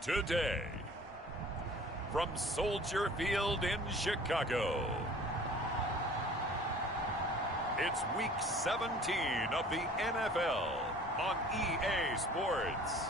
today. From Soldier Field in Chicago, it's Week 17 of the NFL on EA Sports.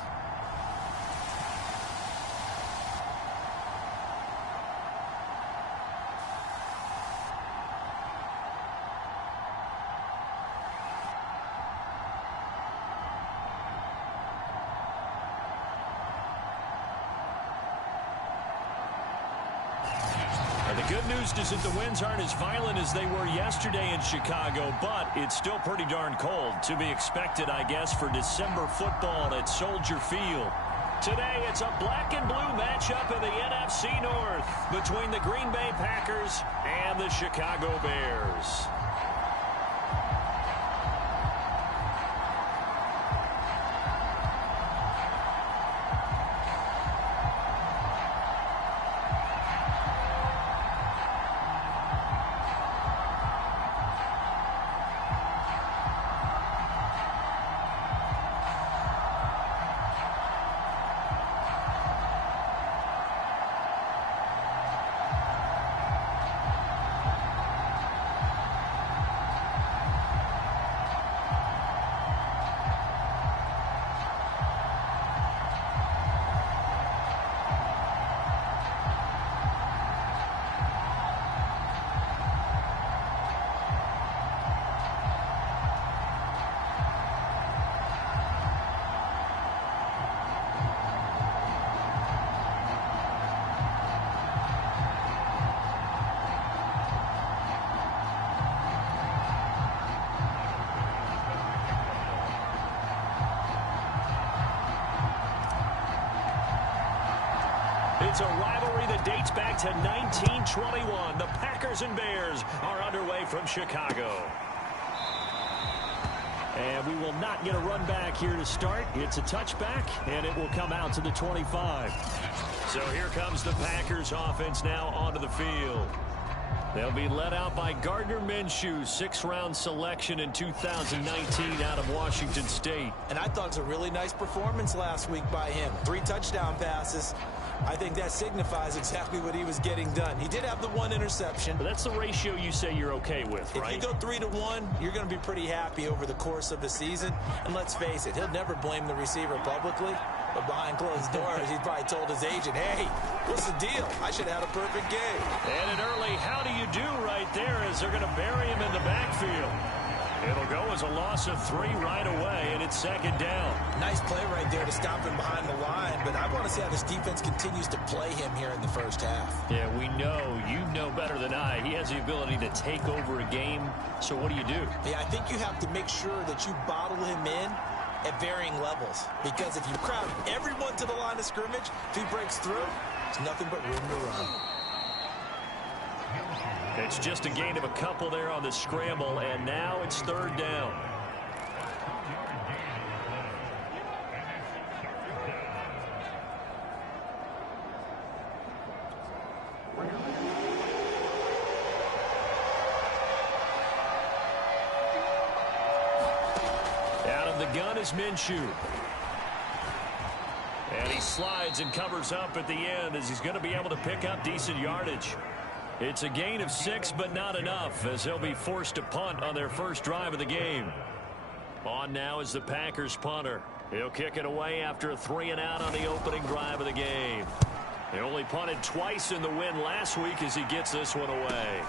The good news is that the winds aren't as violent as they were yesterday in Chicago, but it's still pretty darn cold. To be expected, I guess, for December football at Soldier Field. Today, it's a black and blue matchup in the NFC North between the Green Bay Packers and the Chicago Bears. It's a rivalry that dates back to 1921. The Packers and Bears are underway from Chicago. And we will not get a run back here to start. It's a touchback, and it will come out to the 25. So here comes the Packers offense now onto the field. They'll be led out by Gardner Minshew, sixth-round selection in 2019 out of Washington State. And I thought it was a really nice performance last week by him. 3 touchdown passes. I think that signifies exactly what he was getting done. He did have the 1 interception. But that's the ratio you say you're okay with, right? If you go 3-to-1, you're going to be pretty happy over the course of the season. And let's face it, he'll never blame the receiver publicly. But behind closed doors, he's probably told his agent, hey, what's the deal? I should have had a perfect game. And an early how do you do right there as they're going to bury him in the backfield. It'll go as a loss of 3 right away, and it's second down. Nice play right there to stop him behind the line, but I want to see how this defense continues to play him here in the first half. Yeah, we know. You know better than I. He has the ability to take over a game, so what do you do? Yeah, I think you have to make sure that you bottle him in at varying levels, because if you crowd everyone to the line of scrimmage, if he breaks through, there's nothing but room to run. It's just a gain of a couple there on the scramble, and now it's third down. Out of the gun is Minshew. And he slides and covers up at the end as he's going to be able to pick up decent yardage. It's a gain of 6, but not enough, as they'll be forced to punt on their first drive of the game. On now is the Packers punter. He'll kick it away after a 3-and-out on the opening drive of the game. They only punted twice in the win last week as he gets this one away.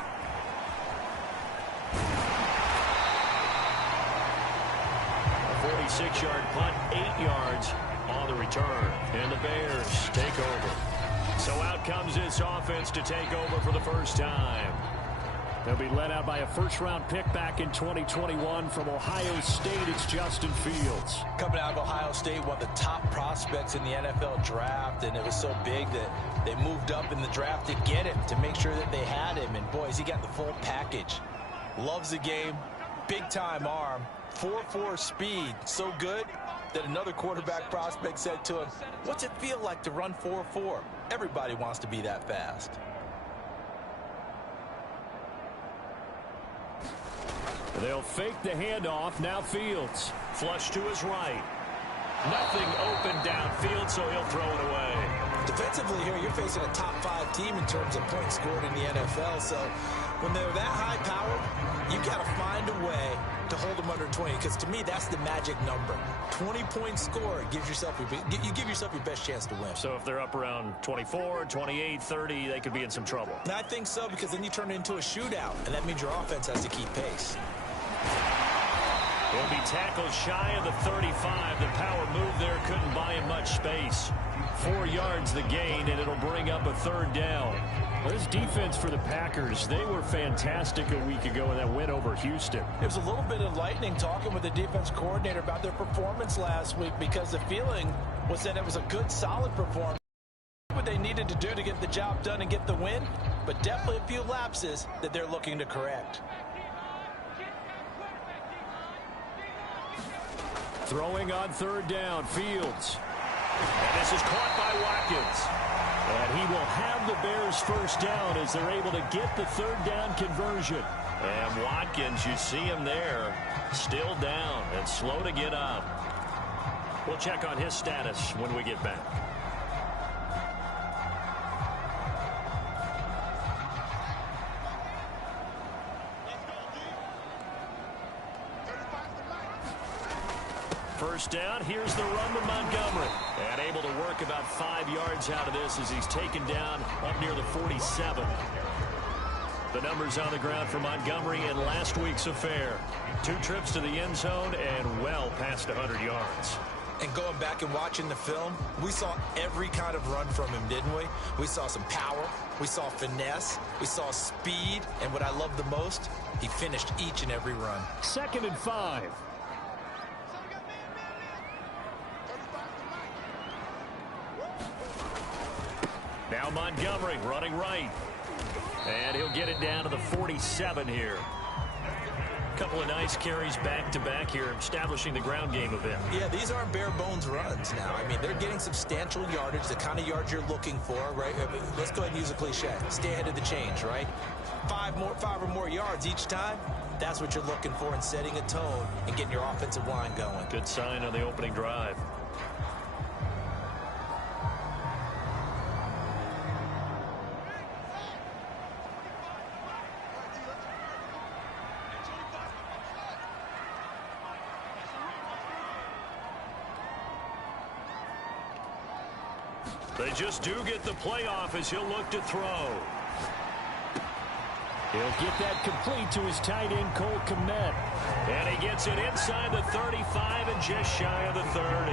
A 46-yard punt, 8 yards on the return. And the Bears take over. So out comes this offense to take over for the first time. They'll be led out by a first-round pick back in 2021 from Ohio State. It's Justin Fields. Coming out of Ohio State, one of the top prospects in the NFL draft, and it was so big that they moved up in the draft to get him, to make sure that they had him. And, boys, he got the full package. Loves the game, big-time arm, 4.4 speed, so good that another quarterback prospect said to him, what's it feel like to run 4.4? Everybody wants to be that fast. They'll fake the handoff. Now Fields. Flush to his right. Nothing open downfield, so he'll throw it away. Defensively here, you're facing a top-5 team in terms of points scored in the NFL. So when they're that high-powered, you got to find a way to hold them under 20. Because to me, that's the magic number. 20 points scored gives yourself you give yourself your best chance to win. So if they're up around 24, 28, 30, they could be in some trouble. And I think so, because then you turn it into a shootout, and that means your offense has to keep pace. He'll be tackled shy of the 35. The power move there couldn't buy him much space. 4 yards the gain, and it'll bring up a 3rd down. This defense for the Packers, they were fantastic a week ago in that win over Houston. There was a little bit of lightning talking with the defense coordinator about their performance last week, because the feeling was that it was a good, solid performance. What they needed to do to get the job done and get the win, but definitely a few lapses that they're looking to correct. Throwing on 3rd down, Fields. And this is caught by Watkins. And he will have the Bears 1st down as they're able to get the 3rd down conversion. And Watkins, you see him there, still down and slow to get up. We'll check on his status when we get back. First down, here's the run to Montgomery. And able to work about 5 yards out of this as he's taken down up near the 47. The numbers on the ground for Montgomery in last week's affair. 2 trips to the end zone and well past 100 yards. And going back and watching the film, we saw every kind of run from him, didn't we? We saw some power, we saw finesse, we saw speed, and what I love the most, he finished each and every run. 2nd and 5. Now Montgomery running right. And he'll get it down to the 47 here. Couple of nice carries back-to-back here, establishing the ground game a bit. Yeah, these aren't bare-bones runs now. I mean, they're getting substantial yardage, the kind of yards you're looking for, right? I mean, let's go ahead and use a cliche. Stay ahead of the change, right? 5 or more yards each time. That's what you're looking for in setting a tone and getting your offensive line going. Good sign on the opening drive. They just do get the playoff as he'll look to throw. He'll get that complete to his tight end, Cole Kmet. And he gets it inside the 35 and just shy of the 30.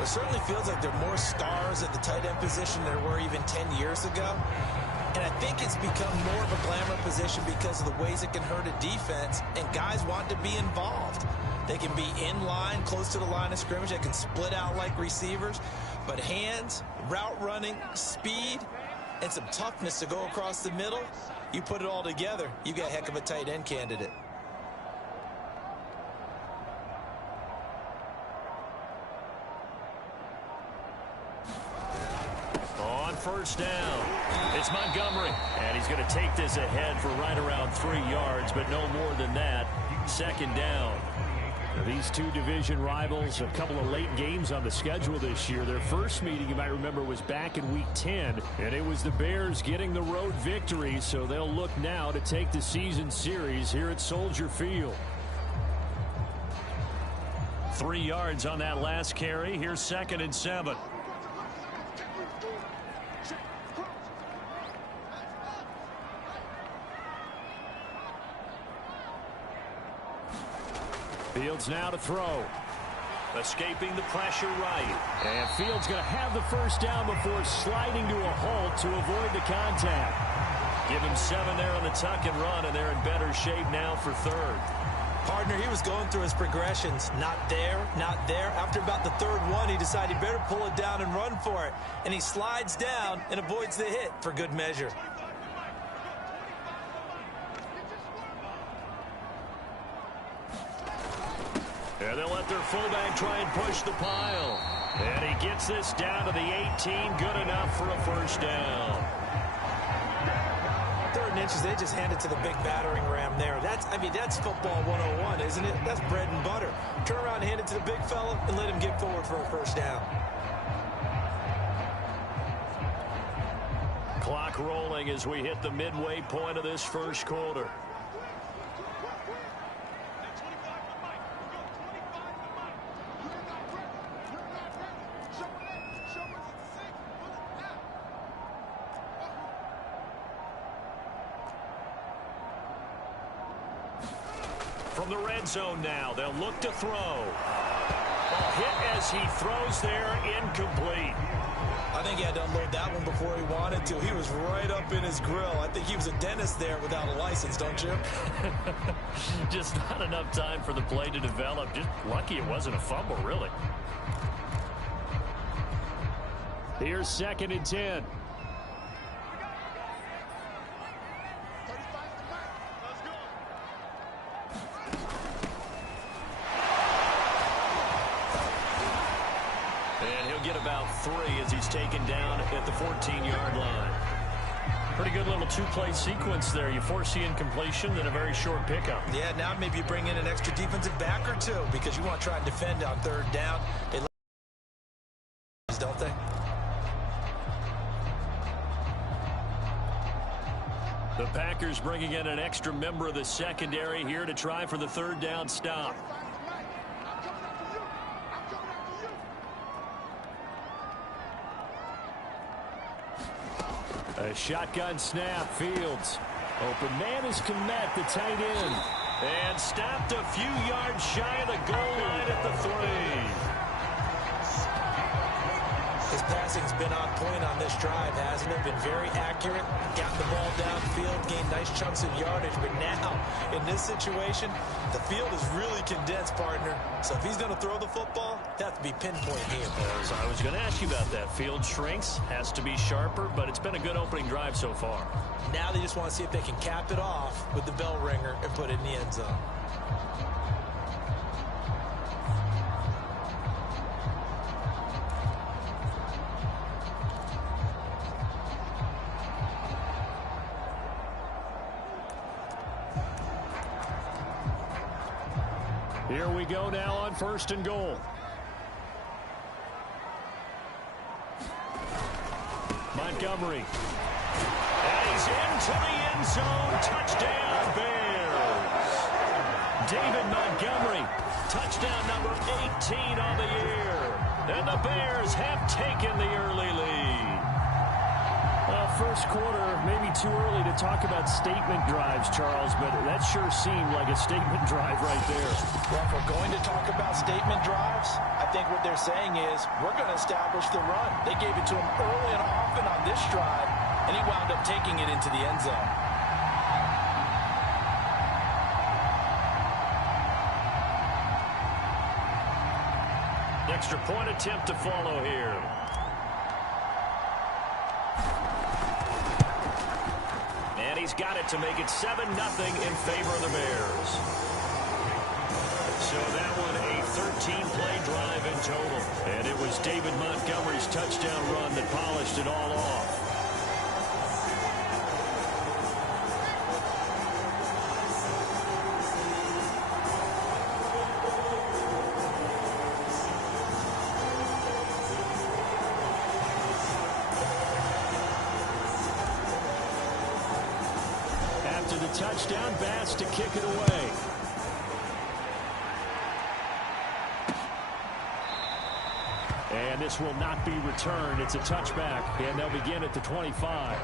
It certainly feels like there are more stars at the tight end position than there were even 10 years ago. And I think it's become more of a glamour position because of the ways it can hurt a defense, and guys want to be involved. They can be in line, close to the line of scrimmage. They can split out like receivers. But hands, route running, speed, and some toughness to go across the middle, you put it all together, you got a heck of a tight end candidate. On 1st down, it's Montgomery. And he's going to take this ahead for right around 3 yards, but no more than that. 2nd down. Now, these 2 division rivals, a couple of late games on the schedule this year. Their first meeting, you might remember, was back in Week 10, and it was the Bears getting the road victory, so they'll look now to take the season series here at Soldier Field. 3 yards on that last carry. Here's 2nd and 7. Fields now to throw. Escaping the pressure right. And Fields going to have the 1st down before sliding to a halt to avoid the contact. Give him 7 there on the tuck and run, and they're in better shape now for 3rd. Partner, he was going through his progressions. Not there, not there. After about the 3rd one, he decided he better pull it down and run for it. And he slides down and avoids the hit for good measure. And they'll let their fullback try and push the pile. And he gets this down to the 18. Good enough for a 1st down. 3rd and inches, they just hand it to the big battering ram there. That's football 101, isn't it? That's bread and butter. Turn around and hand it to the big fella and let him get forward for a first down. Clock rolling as we hit the midway point of this first quarter. From the red zone now, they'll look to throw. Ball hit as he throws there, incomplete. I think he had to unload that one before he wanted to. He was right up in his grill. I think he was a dentist there without a license, don't you? Just not enough time for the play to develop. Just lucky it wasn't a fumble, really. Here's 2nd and 10. And he'll get about 3 as he's taken down at the 14-yard line. Pretty good little two-play sequence there. You force the incompletion, then a very short pickup. Yeah, now maybe you bring in an extra defensive back or two because you want to try and defend on 3rd down. They don't they? The Packers bringing in an extra member of the secondary here to try for the 3rd down stop. A shotgun snap, Fields. Open man is Komet, the tight end. And stopped a few yards shy of the goal line at the 3. His passing's been on point on this drive, hasn't it? Been very accurate, got the ball downfield, gained nice chunks of yardage. But now, in this situation, the field is really condensed, partner. So if he's going to throw the football, it has to be pinpoint here. I was going to ask you about that. Field shrinks, has to be sharper, but it's been a good opening drive so far. Now they just want to see if they can cap it off with the bell ringer and put it in the end zone. Here we go now on 1st and goal. Montgomery. And he's into the end zone. Touchdown, Bears. David Montgomery. Touchdown number 18 on the year. And the Bears have taken the early lead. First quarter, maybe too early to talk about statement drives, Charles, but that sure seemed like a statement drive right there. Well, if we're going to talk about statement drives, I think what they're saying is we're going to establish the run. They gave it to him early and often on this drive, and he wound up taking it into the end zone. Extra point attempt to follow here. And he's got it to make it 7-0 in favor of the Bears. So that one a 13-play drive in total. And it was David Montgomery's touchdown run that polished it all off. Touchdown, Bass to kick it away. And this will not be returned. It's a touchback, and they'll begin at the 25.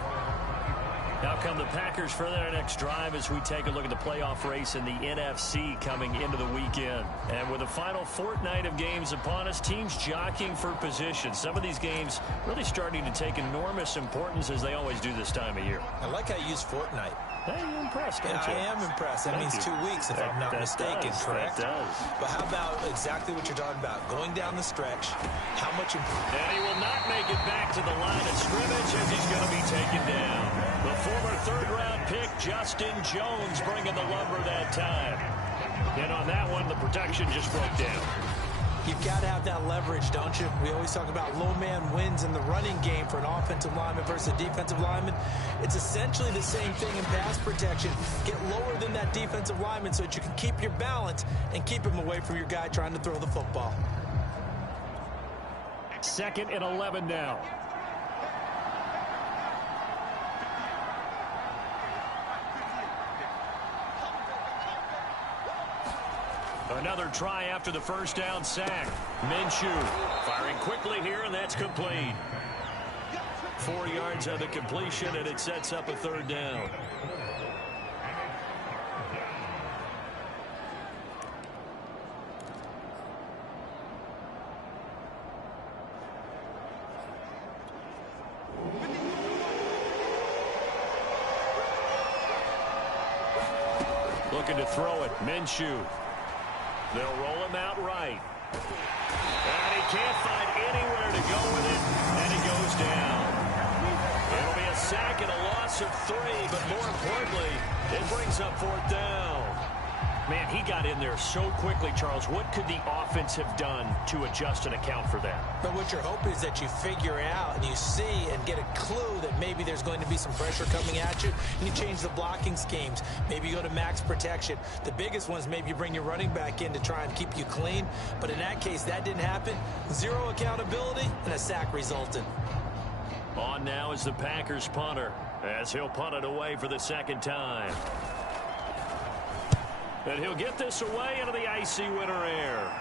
Now come the Packers for their next drive as we take a look at the playoff race in the NFC coming into the weekend. And with the final fortnight of games upon us, teams jockeying for position. Some of these games really starting to take enormous importance as they always do this time of year. I like how you use fortnight. Hey, you're impressed, aren't you? I am impressed. That means 2 weeks, if I'm not mistaken, correct? That does. But how about exactly what you're talking about? Going down the stretch, how much... And he will not make it back to the line of scrimmage as he's going to be taken down. The former third-round pick, Justin Jones, bringing the lumber that time. And on that one, the protection just broke down. You've got to have that leverage, don't you? We always talk about low man wins in the running game for an offensive lineman versus a defensive lineman. It's essentially the same thing in pass protection. Get lower than that defensive lineman so that you can keep your balance and keep him away from your guy trying to throw the football. 2nd and 11 now. Another try after the first down sack. Minshew firing quickly here, and that's complete. 4 yards on the completion, and it sets up a 3rd down. Looking to throw it. Minshew. They'll roll him out right. And he can't find anywhere to go with it, and he goes down. It'll be a sack and a loss of 3, but more importantly, it brings up 4th down. Man, he got in there so quickly, Charles. What could the offense have done to adjust and account for that? But what you're hoping is that you figure out and you see and get a clue that maybe there's going to be some pressure coming at you, and you change the blocking schemes. Maybe you go to max protection. The biggest one is maybe you bring your running back in to try and keep you clean. But in that case, that didn't happen. 0 accountability, and a sack resulted. On now is the Packers punter, as he'll punt it away for the 2nd time. And he'll get this away into the icy winter air.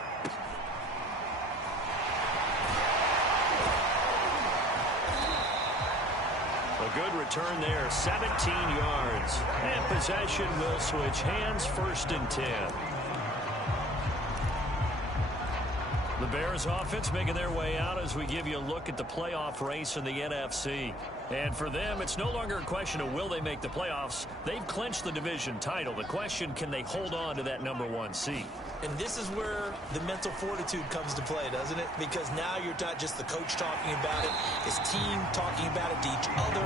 A good return there, 17 yards. And possession will switch hands, 1st and 10. The Bears offense making their way out as we give you a look at the playoff race in the NFC. And for them, it's no longer a question of will they make the playoffs. They've clinched the division title. The question, can they hold on to that #1 seed? And this is where the mental fortitude comes to play, doesn't it? Because now you're not just the coach talking about it, his team talking about it to each other,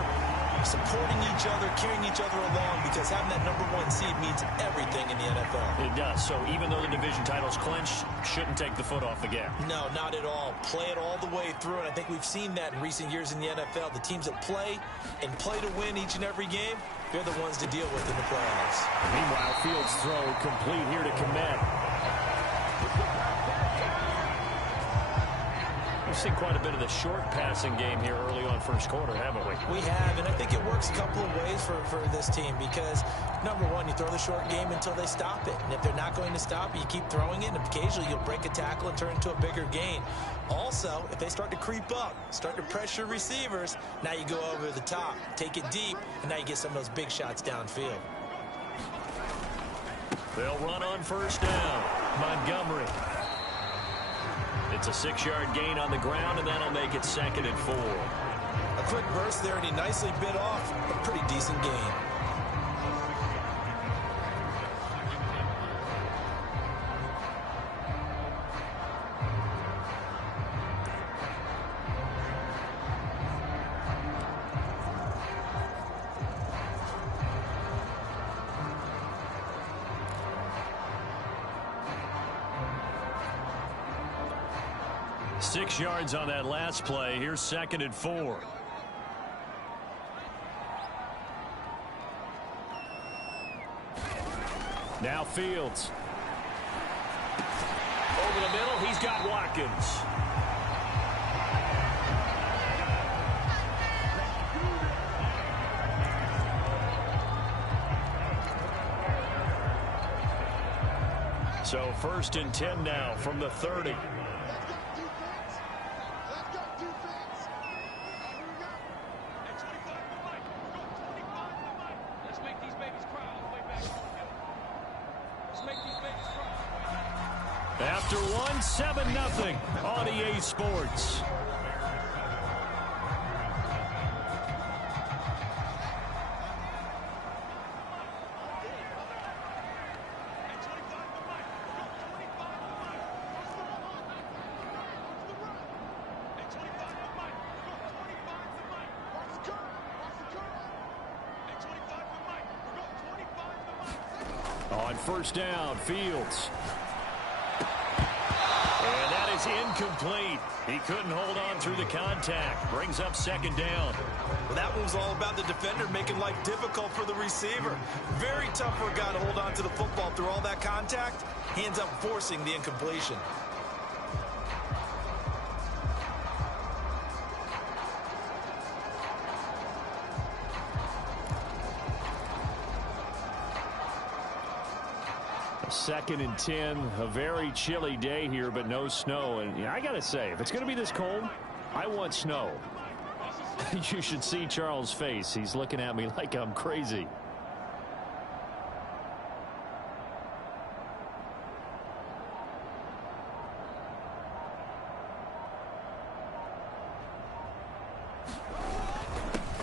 supporting each other, carrying each other along, because having that #1 seed means everything in the NFL. It does. So even though the division title's clinched, shouldn't take the foot off the gas. No, not at all. Play it all the way through, and I think we've seen that in recent years in the NFL. The teams that play and play to win each and every game, they're the ones to deal with in the playoffs. Meanwhile, Fields' throw complete here to Kmet. We've seen quite a bit of the short passing game here early on 1st quarter, haven't we? We have, and I think it works a couple of ways for this team because, #1, you throw the short game until they stop it. And if they're not going to stop it, you keep throwing it, and occasionally you'll break a tackle and turn it into a bigger gain. Also, if they start to creep up, start to pressure receivers, now you go over the top, take it deep, and now you get some of those big shots downfield. They'll run on 1st down. Montgomery. It's a 6-yard gain on the ground, and that'll make it 2nd and 4. A quick burst there, and he nicely bit off a pretty decent gain. Six yards on that last play. Here's 2nd and 4. Now Fields. Over the middle, he's got Watkins. So 1st and 10 now from the 30. After one, 7-0 on EA Sports. On 1st down, Fields. And that is incomplete. He couldn't hold on through the contact. Brings up second down. Well, that one's all about the defender making life difficult for the receiver. Very tough for a guy to hold on to the football through all that contact. He ends up forcing the incompletion. Second and 10, a very chilly day here, but no snow. And yeah, I got to say, if it's going to be this cold, I want snow. You should see Charles' face. He's looking at me like I'm crazy.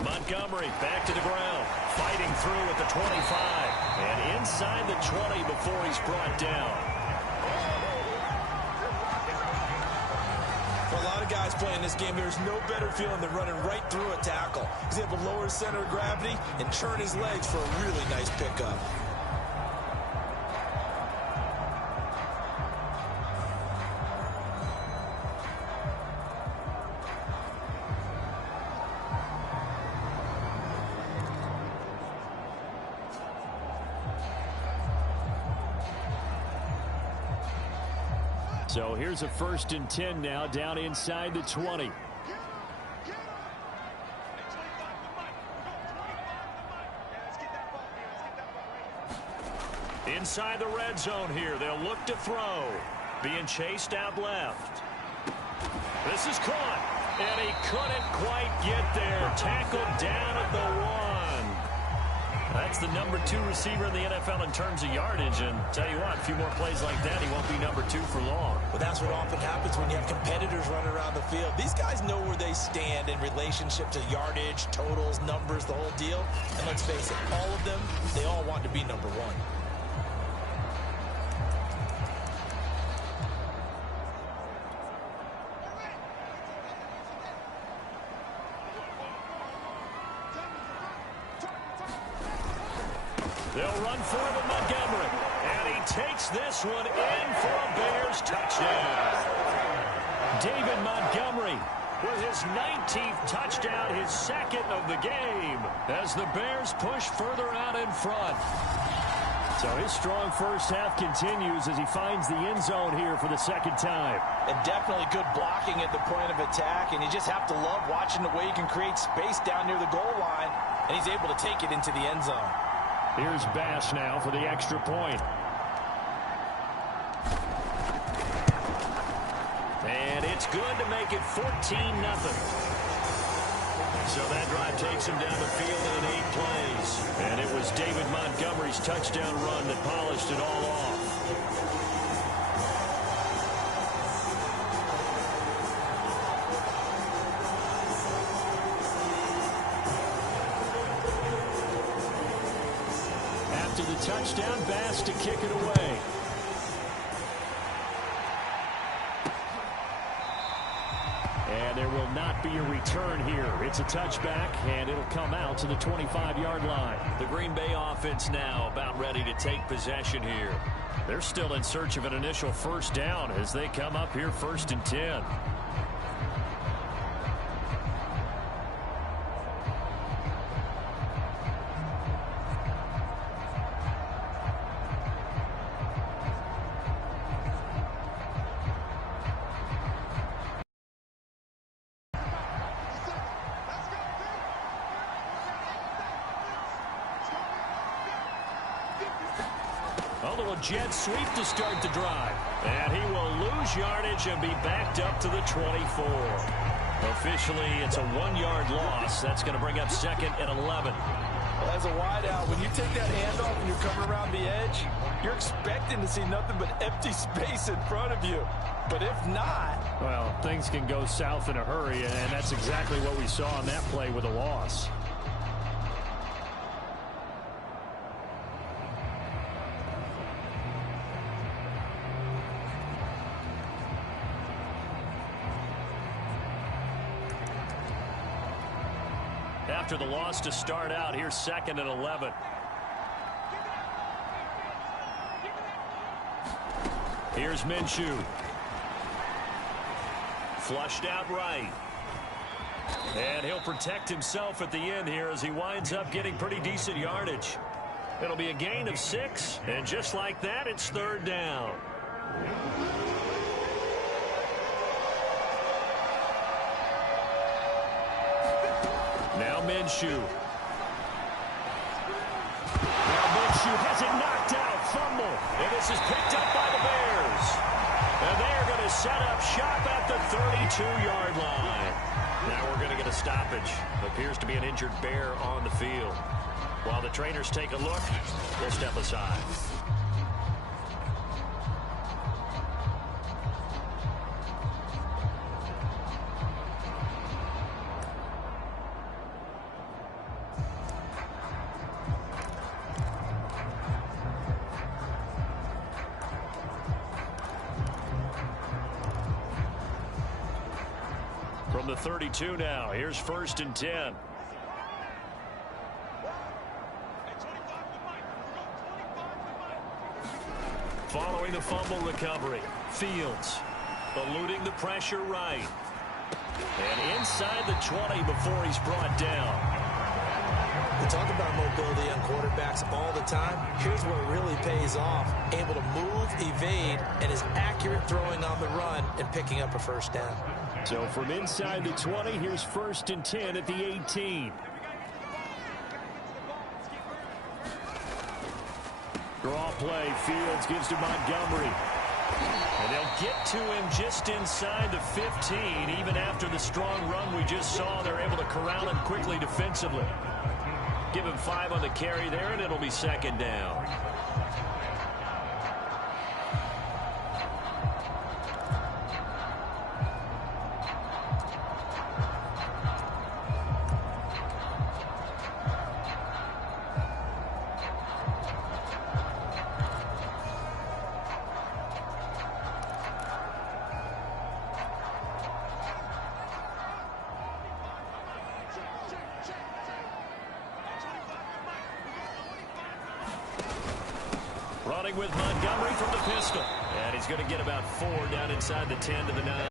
Montgomery back to the ground, fighting through at the 25 and inside the 20 before he's brought down. For a lot of guys playing this game, there's no better feeling than running right through a tackle. He's able to lower his center of gravity and turn his legs for a really nice pickup. So here's a 1st and 10 now, down inside the 20. Inside the red zone here, they'll look to throw. Being chased out left. This is caught, and he couldn't quite get there. Tackled down at the 1. That's the number 2 receiver in the NFL in terms of yardage. And tell you what, a few more plays like that, he won't be number 2 for long. Well, that's what often happens when you have competitors running around the field. These guys know where they stand in relationship to yardage, totals, numbers, the whole deal. And let's face it, all of them, they all want to be number 1. They'll run for it with Montgomery. And he takes this one in for a Bears touchdown. David Montgomery with his 19th touchdown, his 2nd of the game, as the Bears push further out in front. So his strong first half continues as he finds the end zone here for the 2nd time. And definitely good blocking at the point of attack. And you just have to love watching the way he can create space down near the goal line. And he's able to take it into the end zone. Here's Bass now for the extra point. And it's good to make it 14-0. So that drive takes him down the field in 8 plays. And it was David Montgomery's touchdown run that polished it all off. After the touchdown, Bass to kick it away. And there will not be a return here. It's a touchback, and it'll come out to the 25-yard line. The Green Bay offense now about ready to take possession here. They're still in search of an initial first down as they come up here 1st and 10. A little jet sweep to start the drive. And he will lose yardage and be backed up to the 24. Officially, it's a 1-yard loss. That's going to bring up 2nd and 11. Well, as a wideout, when you take that handoff and you're coming around the edge, you're expecting to see nothing but empty space in front of you. But if not... well, things can go south in a hurry, and that's exactly what we saw on that play with a loss. After the loss to start out, here's 2nd and 11. Here's Minshew. Flushed out right. And he'll protect himself at the end here as he winds up getting pretty decent yardage. It'll be a gain of 6, and just like that, it's 3rd down. Now Minshew. Now Minshew has it knocked out. Fumble. And this is picked up by the Bears. And they're going to set up shop at the 32-yard line. Now we're going to get a stoppage. Appears to be an injured Bear on the field. While the trainers take a look, we'll step aside. From the 32 now, here's 1st and 10. Following the fumble recovery, Fields eluding the pressure right. And inside the 20 before he's brought down. We talk about mobility on quarterbacks all the time. Here's where it really pays off. Able to move, evade, and is accurate throwing on the run and picking up a 1st down. So from inside the 20, here's 1st and 10 at the 18. Draw play. Fields gives to Montgomery. And they'll get to him just inside the 15. Even after the strong run we just saw, they're able to corral him quickly defensively. Give him 5 on the carry there, and it'll be 2nd down. Running with Montgomery from the pistol. And he's going to get about 4 down inside the 10 to the 9.